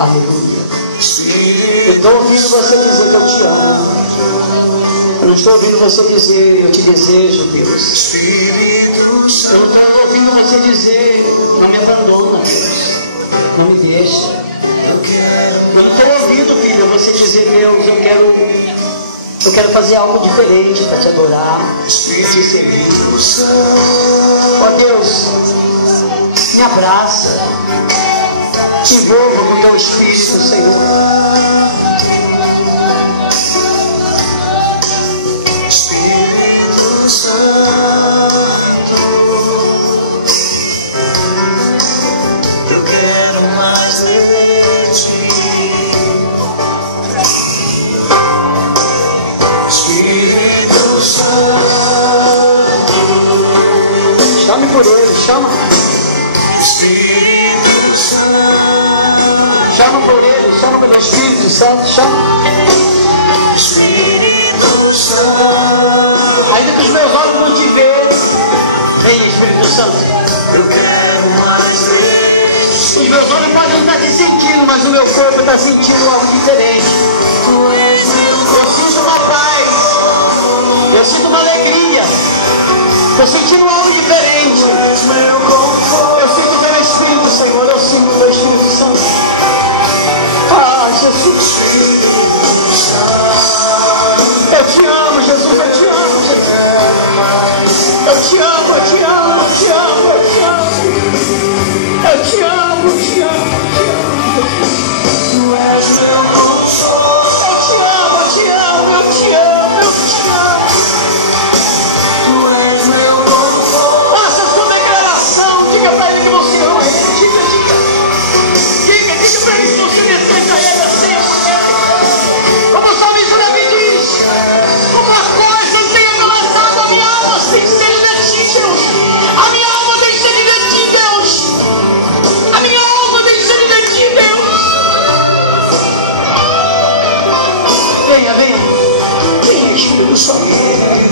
Aleluia. Eu estou ouvindo você dizer que eu te amo. Eu não estou ouvindo você dizer eu te desejo, Deus. Eu não estou ouvindo você dizer não me abandona, Deus. Não me deixa. Eu não estou ouvindo, filho, você dizer, Deus, eu quero fazer algo diferente para te adorar, te servir. Ó Deus, me abraça, te envolva com teu Espírito, Senhor. Espírito Santo, eu quero mais de ti. Espírito Santo, chame por ele, chama. Espírito Santo, chama por ele, chama pelo Espírito Santo, chama. Espírito Santo, ainda que os meus olhos não te vejam, vem Espírito Santo. Eu quero mais ver. Os meus olhos podem não estar te sentindo, mas o meu corpo está sentindo algo diferente. Eu sinto uma paz, eu sinto uma alegria, estou sentindo algo diferente. Eu sinto teu Espírito, Senhor, eu sinto teu Espírito Santo. Ah, Jesus, eu te amo, Jesus, eu te amo, Jesus. Eu te amo, eu te amo, eu te amo, eu te amo. Eu te amo, eu te amo, eu te amo. Tu és meu consolo. Eu te amo, eu te amo, eu te amo, eu te amo. Tu és meu consolo. Faça a sua declaração, diga para ele que você ama ele. Diga para ele que você deseja ele assim, porque como o salmista Davi diz, uma coisa tenho lançado a minha alma sem ser de ti, Deus. A minha alma tem sede de ti, Deus. A minha alma tem sede de ti, Deus. Venha, venha. Venha, Espírito Santo.